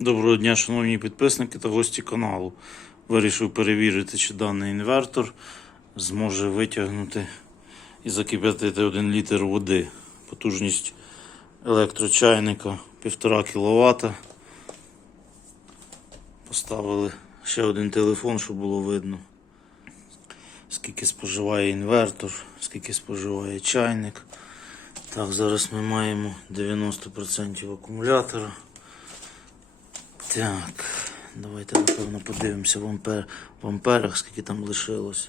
Доброго дня, шановні підписники та гості каналу. Вирішив перевірити, чи даний інвертор зможе витягнути і закип'ятити 1 літр води. Потужність електрочайника 1,5 кВт. Поставили ще один телефон, щоб було видно, скільки споживає інвертор, скільки споживає чайник. Так, зараз ми маємо 90% акумулятора. Так, давайте напевно подивимося в, ампер, в амперах, скільки там лишилося.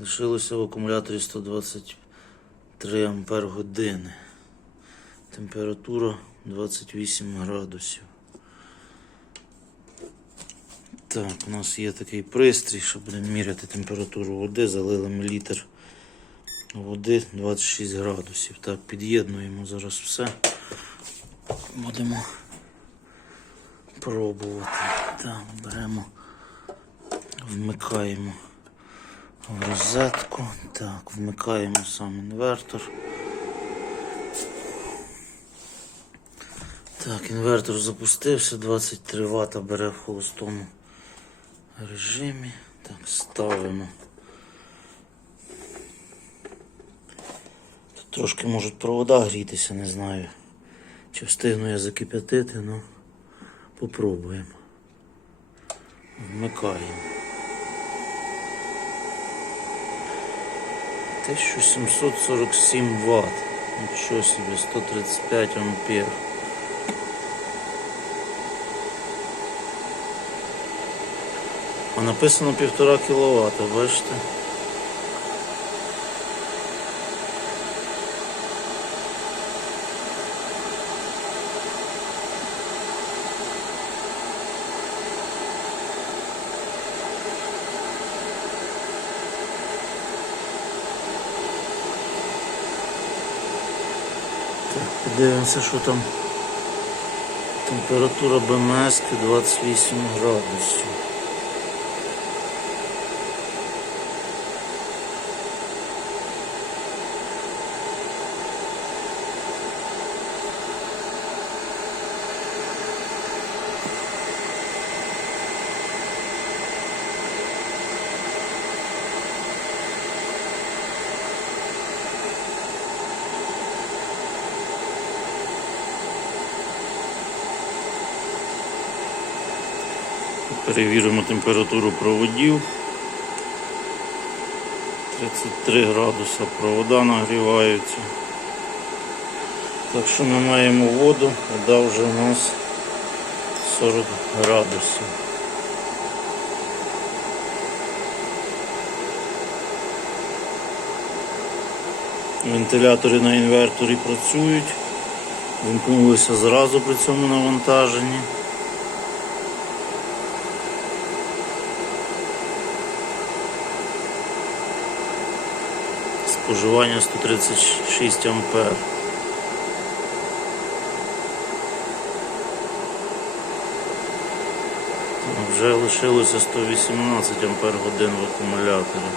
Лишилося в акумуляторі 123 ампер години. Температура 28 градусів. Так, у нас є такий пристрій, що будемо міряти температуру води. Залили ми літр води 26 градусів. Так, під'єднуємо зараз все. Будемо пробувати. Так, беремо, вмикаємо в розетку. Так, вмикаємо сам інвертор. Так, інвертор запустився, 23 Вт бере в холостому режимі. Так, ставимо. Тут трошки можуть провода грітися, не знаю. Чи встигну я закип'ятити, ну попробуємо. Вмикаємо. 1747 Вт. Нічого собі, 135 ампер. А написано 1,5 кВт, бачите? Так, подивимося, що там. Температура БМС 28 градусів. Перевіримо температуру проводів. 33 градуса провода нагріваються. Так що ми маємо воду, вода вже у нас 40 градусів. Вентилятори на інверторі працюють, вимкнулися зразу при цьому навантаженні. Споживання 136 ампер. Вже лишилося 118 ампер годин в акумуляторі.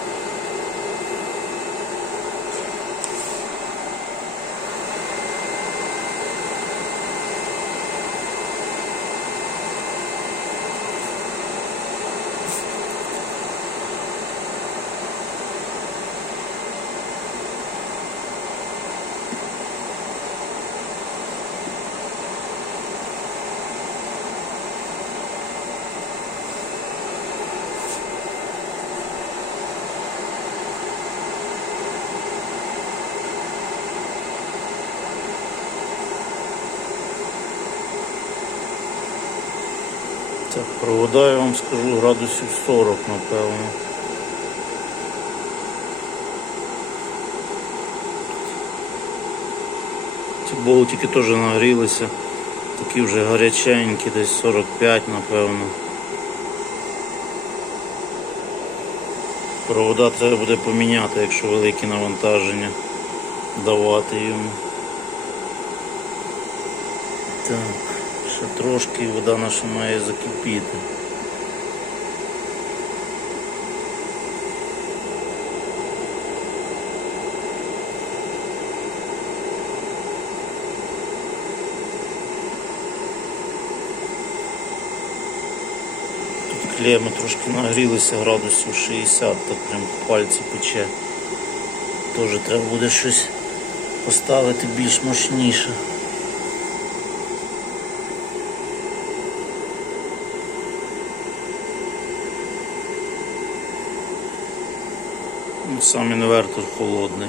Так, провода я вам скажу градусів 40, напевно. Ці болтики теж нагрілися. Такі вже гаряченькі, десь 45, напевно. Провода треба буде поміняти, якщо великі навантаження давати йому. Так, ще трошки вода наша має закипіти. клеми трошки нагрілися градусів 60, так прям пальці пече. Теж треба буде щось поставити більш мощніше. Сам інвертор холодний.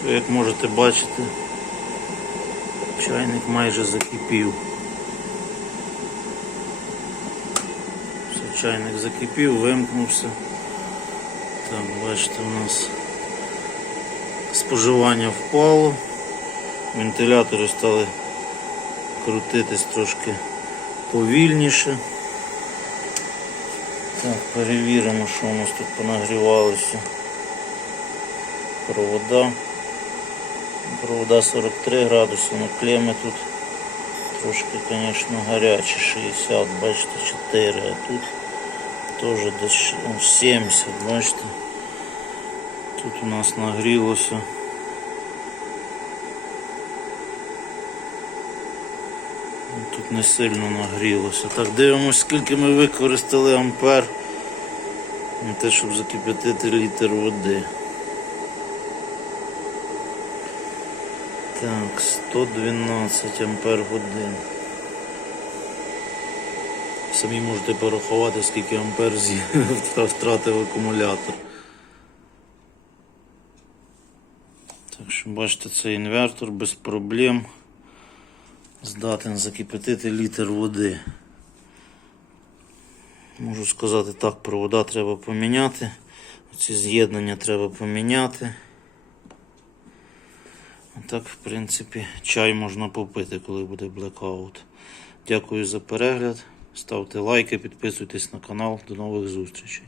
Що, як можете бачити, чайник майже закипів. Все, чайник закипів, вимкнувся. Так, бачите, у нас споживання впало. Вентилятори стали крутитись трошки повільніше. Так, перевіримо, що у нас тут понагрівалося. Провода. Провода 43 градуси, но клеми тут трошки, звісно, гарячі, 60, бачите, 4, а тут теж десь ну, 70, бачите. Тут у нас нагрілося. Ну, Тут не сильно нагрілося. Так, дивимося, скільки ми використали ампер на те, щоб закип'ятити літр води. Так, 112 ампер годин. Самі можете порахувати, скільки ампер втратив акумулятор. Так що бачите, цей інвертор без проблем здатен закипятити літр води. Можу сказати так, провода треба поміняти. Ці з'єднання треба поміняти. Так, в принципі, чай можна попити, коли буде блекаут. Дякую за перегляд. Ставте лайки, підписуйтесь на канал. До нових зустрічей.